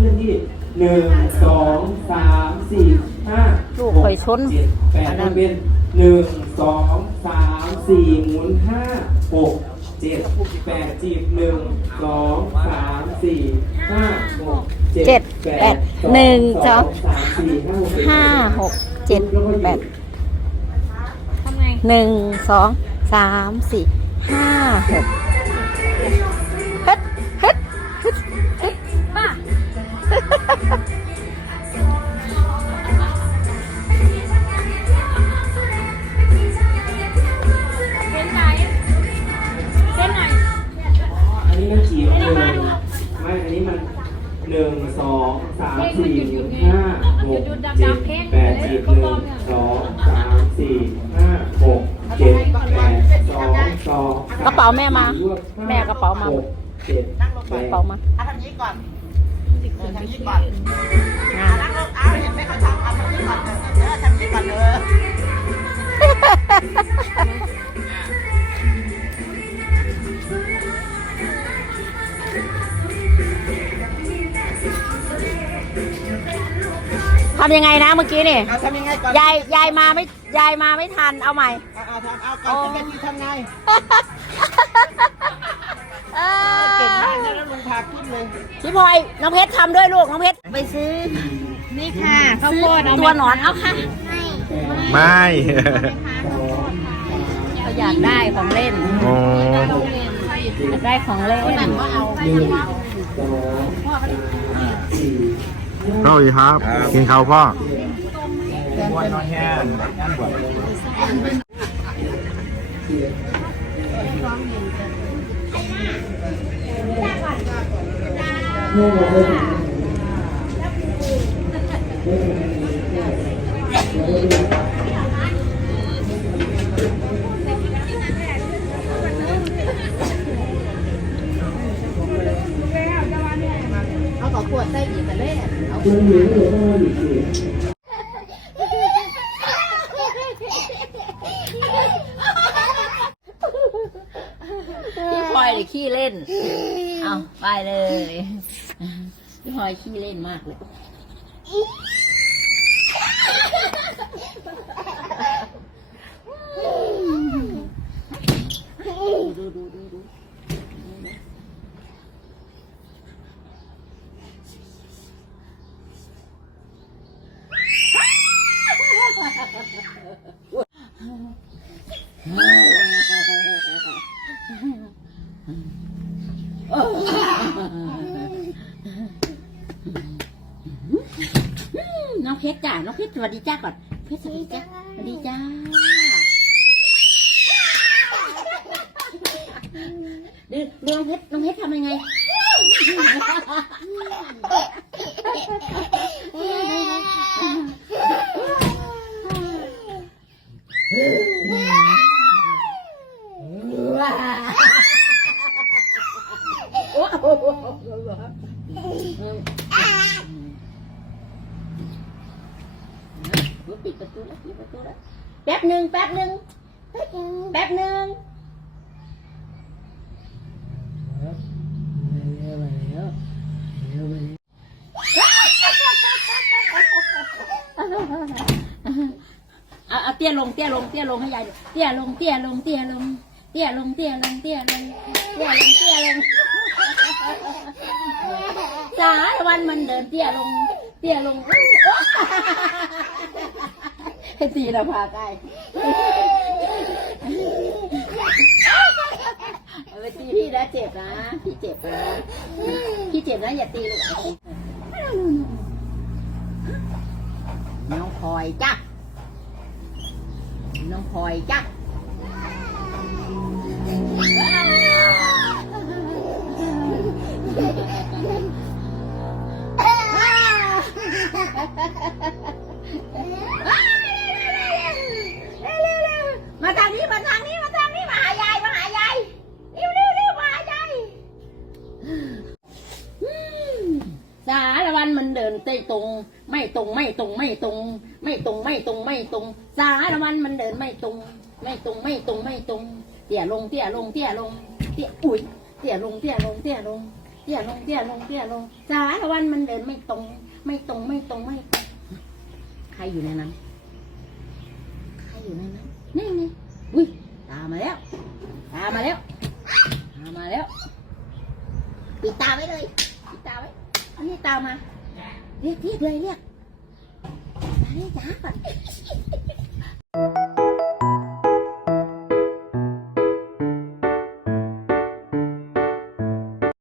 หนึ่งสองสามสี่ห้าลูกไปชนเจ็ดแปดอันนั้นเป็นหนึ่งสองสามสี่หมุนห้าหกเจ็ดแปดจีบหนึ่งสองสามสี่ห้าหกเจ็ดแปดหนึ่งสองสามสี่ห้าหกห้าหกเจ็ดแปดทำไงหนึ่งสองสามสี่ห้าหก อันนี้มันจีบหนึ่งไม่ อันนี้มันหนึ่งสองสามสี่ห้าหกเจ็ดแปดจีบหนึ่งสองสามสี่ห้าหกเจ็ดแปดสองสองสกระเป๋าแม่มา แม่กระเป๋ามา หกเจ็ดแปดกระเป๋ามาเอาทำนี้ก่อน เออทำนี้ก่อนงานนั่งลงเอาเห็นไหมเขาทำเอาทำนี้ก่อนเออเออทำนี้ก่อนเออทำยังไงนะเมื่อกี้นี่เอาทำยังไงก่อนยายยายมาไม่ยายมาไม่ทันเอาใหม่ เอาเอาทำเอาก่อนเป็นที่ทำไง เอเก่งอมาก นะแล้วลุงพาขึ้นเลยพี่พลอยน้องเพชรทำด้วยลูกน้องเพชรไปซื้อ นี่ค่ะข้าวโพดเอาตัวหนอนเอาค่ะไม่ เขาอยากได้ของเล่นโอ้อยากได้ของเล่นหนึ่งสองสามสี่พ่อดีครับ กินข้าวพ่อ เอาขอขวดใส่อีกแต่เล่เอาพี่พลอยเลย ขี้เล่น เอาไปเลย พี่พลอยขี้เล่นมากเลย น้อง เพชรจ้าน้องเพชรสวัสดีจ้าก่อน เพชรสวัสดีจ้าสวัสดีจ้าดูดูน้องเพชรน้องเพชรทำยังไงปิด ประตูแล้วปิดประตูแล้วแป๊บหนึ่งแป๊บหนึ่งแป๊บหนึ่งแป๊บหนึ่งเอาเอาเตี้ยลงเตี้ยลงเตี้ยลงให้ยายดูเตี้ยลงเตี้ยลงเตี้ยลงเตี้ยลงเตี้ยลงเตี้ยลงเตี้ยลงเตี้ยลงสารวันมันเดินเตี้ยลงเตี้ยลง ตีนะพาไกล้เอาไปตีพี่นะเจ็บนะ พี่เจ็บนะ พี่เจ็บนะอย่าตีลูกน้องพลอยจ้ะน้องพลอยจ้ะ นมันเดินไม่ตรง ไม่ตรงไม่ตรงไม่ตรง ไม่ตรงไม่ตรงไม่ตรงสารวันมันเดินไม่ตรง ไม่ตรงไม่ตรงไม่ตรงเตี่ยลงเตี่ยลงเตี่ยลงเตี่ยอุ้ยเตี่ยลงเตี่ยลงเตี่ยลงเตี่ยลงเตี่ยลงเตี่ยลงสารวันมันเดินไม่ตรง ไม่ตรงไม่ตรงไม่ใครอยู่ในนั้นใครอยู่ในนั้นนี่นี่ เลยเนี่ยมาเลยจ้า